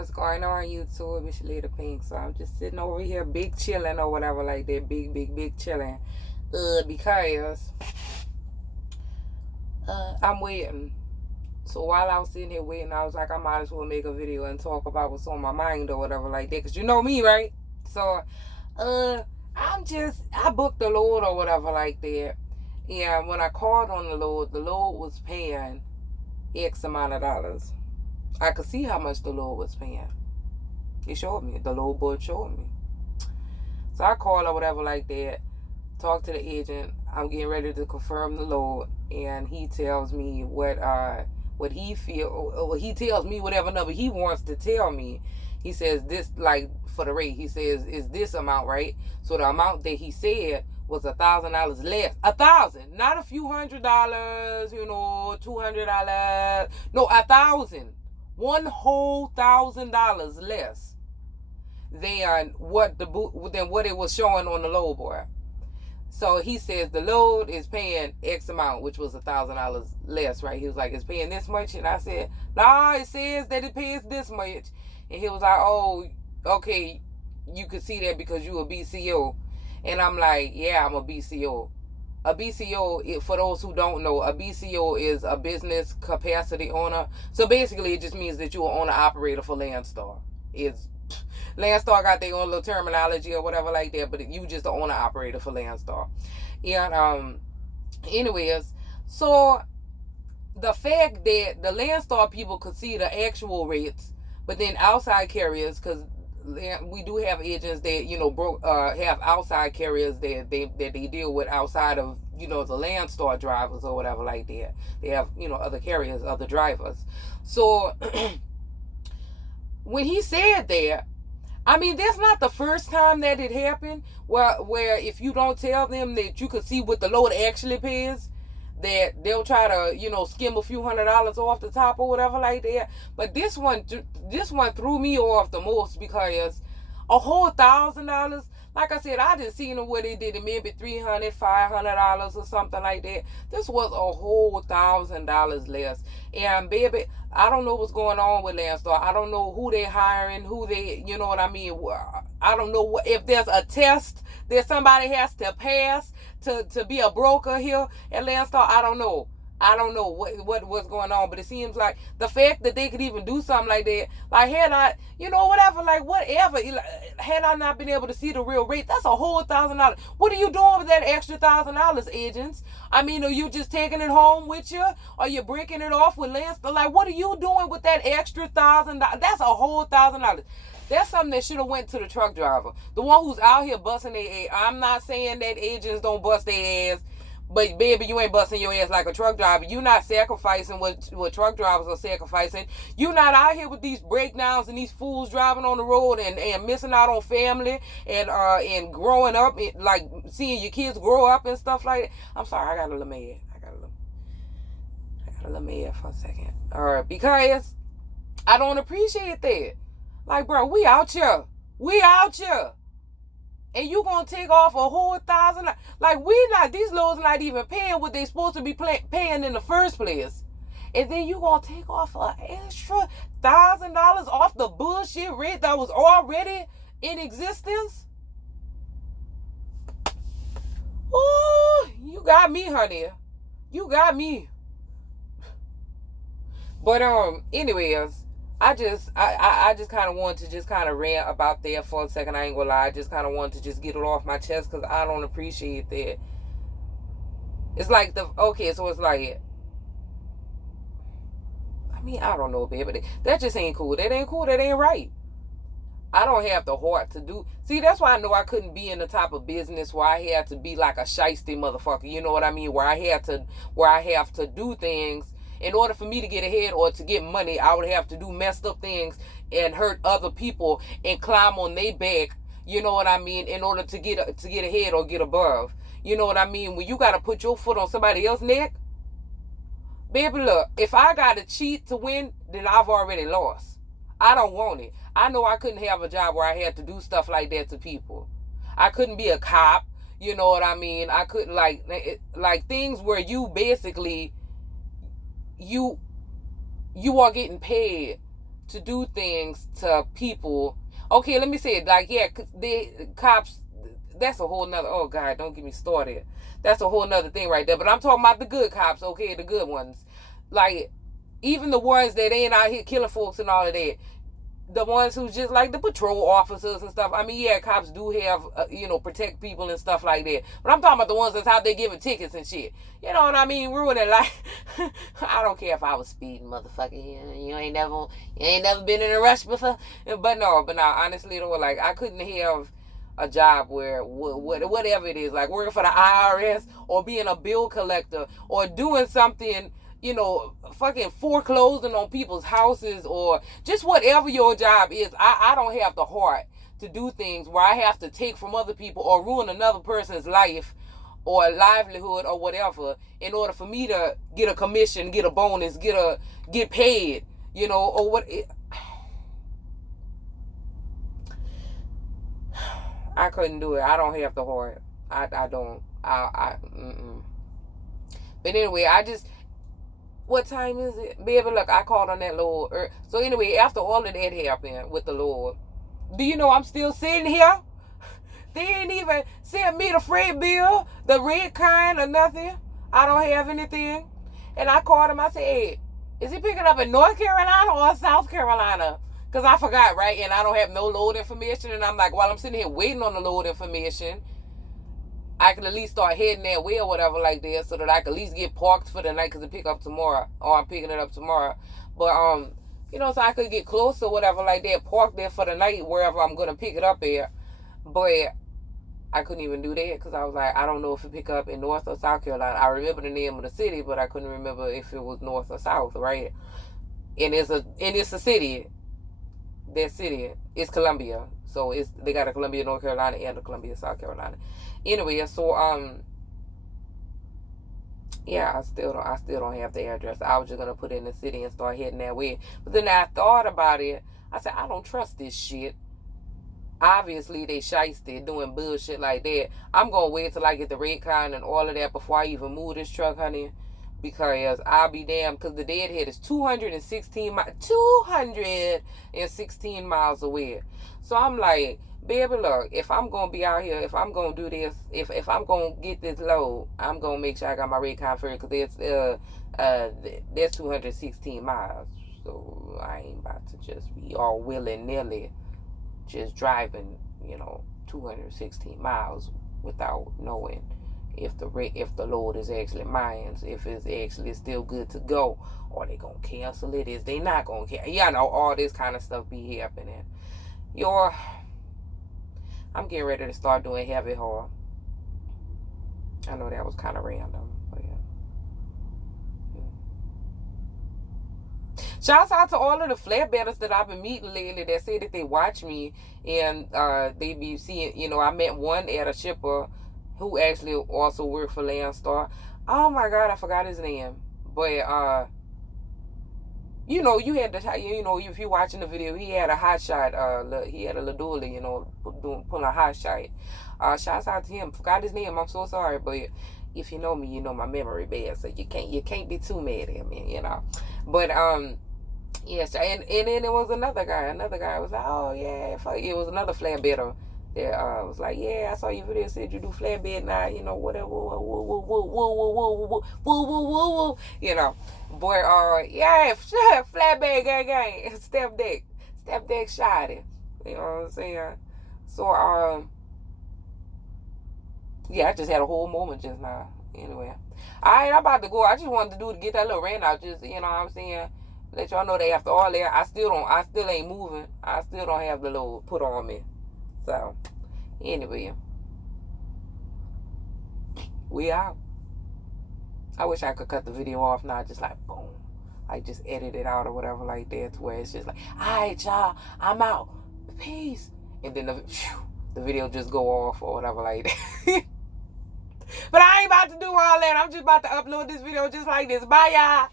What's going on, YouTube? It's your Lady Pink. So I'm just sitting over here, big chilling or whatever like that. Big chilling. Because I'm waiting. So while I was sitting here waiting, I was like, I might as well make a video and talk about what's on my mind or whatever like that. Because you know me, right? So I booked the load or whatever like that. And when I called on the load was paying X amount of dollars. I could see how much the Lord was paying. He showed me. The Lord board showed me. So I called or whatever like that. Talk to the agent. I'm getting ready to confirm the load, and he tells me what he feel. Or he tells me whatever number he wants to tell me. He says this, like for the rate. He says is this amount right? So the amount that he said was $1,000 less. 1,000, not a few $100. $200. No, 1,000. One whole $1,000 less than what it was showing on the load board. So he says the load is paying X amount, which was $1,000 less, right? He was like, it's paying this much, and I said, nah, it says that it pays this much, and he was like, oh, okay, you could see that because you a BCO, and I'm like, yeah, I'm a BCO. A BCO, for those who don't know, a BCO is a business capacity owner. So basically, it just means that you're an owner-operator for Landstar. Landstar got their own little terminology or whatever like that, but you just an owner-operator for Landstar. And anyways, so the fact that the Landstar people could see the actual rates, but then outside carriers, because we do have agents that have outside carriers that they deal with outside of the Landstar drivers or whatever like that. They have other carriers, other drivers. So when he said that, I mean, that's not the first time that it happened where if you don't tell them that you could see what the load actually pays, that they'll try to skim a few $100s off the top or whatever like that. But this one threw me off the most, because a whole $1,000, like I said, I didn't see where they did it maybe $300, $500 or something like that. This was a whole $1,000 less. And baby, I don't know what's going on with Landstar. I don't know who they hiring, who they, you know what I mean. I don't know if there's a test that somebody has to pass to be a broker here at Landstar. I don't know what's going on, but it seems like the fact that they could even do something like that, like had I, had I not been able to see the real rate, that's a whole $1,000. What are you doing with that extra $1,000, agents? I mean, are you just taking it home with you? Are you breaking it off with Landstar? Like, what are you doing with that extra $1,000? That's a whole $1,000. That's something that should have went to the truck driver, the one who's out here busting their ass. I'm not saying that agents don't bust their ass, but baby, you ain't busting your ass like a truck driver. You not sacrificing what truck drivers are sacrificing. You not out here with these breakdowns and these fools driving on the road and missing out on family and growing up, like seeing your kids grow up and stuff like that. I'm sorry, I got a little mad. I got a little mad for a second. All right, because I don't appreciate that. Like, bro, we out here. And you gonna take off a whole $1,000? Like, these loads not even paying what they supposed to be paying in the first place. And then you gonna take off an extra $1,000 off the bullshit rate that was already in existence? Ooh, you got me, honey. You got me. But anyways, I just kind of wanted to just kind of rant about that for a second. I ain't gonna lie. I just kind of wanted to just get it off my chest, because I don't appreciate that. It's like so it's like, I mean, I don't know, baby. That just ain't cool. That ain't cool. That ain't right. I don't have the heart to do. See, that's why I know I couldn't be in the type of business where I had to be like a shiesty motherfucker. You know what I mean? Where I have to do things. In order for me to get ahead or to get money, I would have to do messed up things and hurt other people and climb on their back, you know what I mean, in order to get ahead or get above. You know what I mean? When you got to put your foot on somebody else's neck, baby, look, if I got to cheat to win, then I've already lost. I don't want it. I know I couldn't have a job where I had to do stuff like that to people. I couldn't be a cop, you know what I mean? I couldn't, like things where you basically... You are getting paid to do things to people. Okay, let me say it like, yeah, the cops, that's a whole nother, oh God, don't get me started. That's a whole nother thing right there. But I'm talking about the good cops, okay, the good ones. Like, even the ones that ain't out here killing folks and all of that. The ones who just like the patrol officers and stuff. I mean, yeah, cops do have, protect people and stuff like that. But I'm talking about the ones that's out there giving tickets and shit. You know what I mean? Ruining life. I don't care if I was speeding, motherfucker. You ain't never been in a rush before. But no, honestly, though, like, I couldn't have a job where whatever it is, like working for the IRS or being a bill collector or doing something, fucking foreclosing on people's houses or just whatever your job is. I don't have the heart to do things where I have to take from other people or ruin another person's life or livelihood or whatever in order for me to get a commission, get a bonus, get paid, or what. I couldn't do it. I don't have the heart. I don't. But anyway, what time is it? Baby, look, I called on that Lord. So anyway, after all of that happened with the Lord, do you know I'm still sitting here? They ain't even sent me the freight bill, the red kind or nothing. I don't have anything. And I called him. I said, hey, is he picking up in North Carolina or South Carolina? Because I forgot, right? And I don't have no load information. And I'm like, while I'm sitting here waiting on the load information, I can at least start heading that way or whatever like that so that I can at least get parked for the night because I pick up tomorrow. Or I'm picking it up tomorrow. But, so I could get close or whatever like that, park there for the night wherever I'm going to pick it up at. But I couldn't even do that because I was like, I don't know if it pick up in North or South Carolina. I remember the name of the city, but I couldn't remember if it was North or South, right? And it's a city. That city is Columbia. So they got a Columbia, North Carolina and a Columbia, South Carolina. Anyway, so I still don't have the address. I was just gonna put it in the city and start heading that way. But then I thought about it. I said, I don't trust this shit. Obviously they shysty doing bullshit like that. I'm gonna wait till I get the red kind and all of that before I even move this truck, honey. Because I'll be damned, because the deadhead is 216 miles away. So I'm like, baby, look, if I'm going to be out here, if I'm going to do this, if I'm going to get this load, I'm going to make sure I got my red car first, because that's 216 miles. So I ain't about to just be all willy-nilly just driving, 216 miles without knowing if the load is actually mine, if it's actually still good to go, or they gonna cancel it, is they not gonna cancel, all this kind of stuff be happening. I'm getting ready to start doing heavy haul. I know that was kind of random, but yeah. Shouts out to all of the flatbedders that I've been meeting lately that say that they watch me and they be seeing, I met one at a shipper who actually also worked for Landstar. Oh my God, I forgot his name. But, you had to, if you're watching the video, he had a hot shot, he had a Ladula, pulling a hot shot. Shouts out to him. Forgot his name, I'm so sorry, but if you know me, you know my memory bad, so you can't be too mad at me, But, yes, and then there was another guy was like, oh yeah, it was another flatbedder. That was like, yeah, I saw your video, said you do flatbed now, whatever, boy, yeah, flatbed gang, step deck shotty, you know what I'm saying? So, yeah, I just had a whole moment just now. Anyway, I'm about to go. I just wanted to get that little rant out, just, what I'm saying, let y'all know that after all that, I still ain't moving. I still don't have the load put on me. So, anyway, we out. I wish I could cut the video off now, just like boom, like just edit it out or whatever like that, to where it's just like, all right, y'all, I'm out, peace, and then the video just go off or whatever like that. But I ain't about to do all that. I'm just about to upload this video just like this. Bye, y'all.